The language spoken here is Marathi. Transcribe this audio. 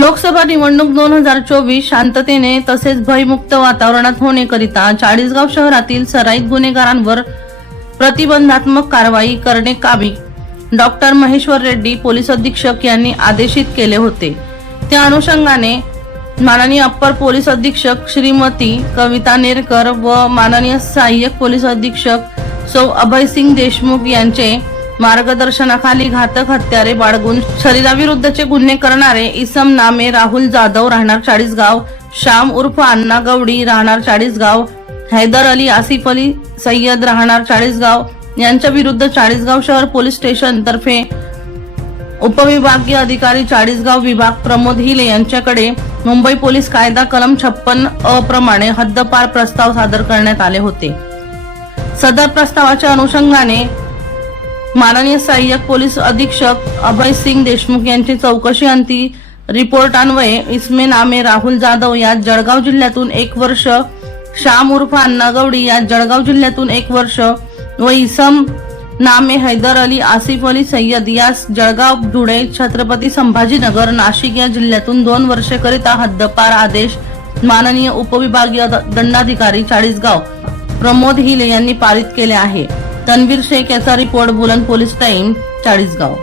लोकसभा निवडणूक दोन हजार चोवीस शांततेने तसेच भयमुक्त वातावरणात होण्याकरिता चाळीसगाव शहरातील सराईत गुन्हेगारांवर प्रतिबंधात्मक कारवाई करणे कामी. डॉक्टर महेश्वर रेड्डी पोलीस अधीक्षक यांनी आदेशित केले होते. त्या अनुषंगाने माननीय अप्पर पोलीस अधीक्षक श्रीमती कविता नेरकर व माननीय सहाय्यक पोलीस अधीक्षक सौ अभयसिंग देशमुख यांचे मार्गदर्शनाखाली घातक हत्यारे बाळगून शरीराविरुद्धचे गुन्हे करणारे इसम नामे राहुल जाधव राहणार चाळीसगाव श्याम उर्फ अण्णा गवडी राहणार चाळीसगाव हैदर अली आसिफ अली सय्यद राहणार चाळीसगाव यांच्या विरुद्ध चाळीसगाव शहर पोलीस स्टेशन तर्फे उपविभागीय अधिकारी चाळीसगाव विभाग प्रमोद हिले यांच्याकडे मुंबई पोलीस कायदा कलम छप्पन अ प्रमाणे हद्दपार प्रस्ताव सादर करण्यात आले होते. सदर प्रस्तावाच्या अनुषंगाने माननीय सहाय्यक पोलीस अधीक्षक अभय सिंग देशमुख यांची चौकशी अंती. रिपोर्ट अन्वये इस्मे नामे राहुल जाधव या जळगाव जिल्ह्यातून एक वर्ष श्याम उर्फ अण्णागवडी या जळगाव जिल्ह्यातून एक वर्ष व इसम नामे हैदर अली आसिफ अली सय्यद यास जळगाव धुळे छत्रपती संभाजीनगर नाशिक या जिल्ह्यातून दोन वर्षेकरिता हद्दपार आदेश माननीय उपविभागीय द- दंडाधिकारी चाळीसगाव प्रमोद हिले यांनी पारित केले आहे. तन्वीर शेख याचा रिपोर्ट बुलंद पोलीस टाइम चाळीसगाव.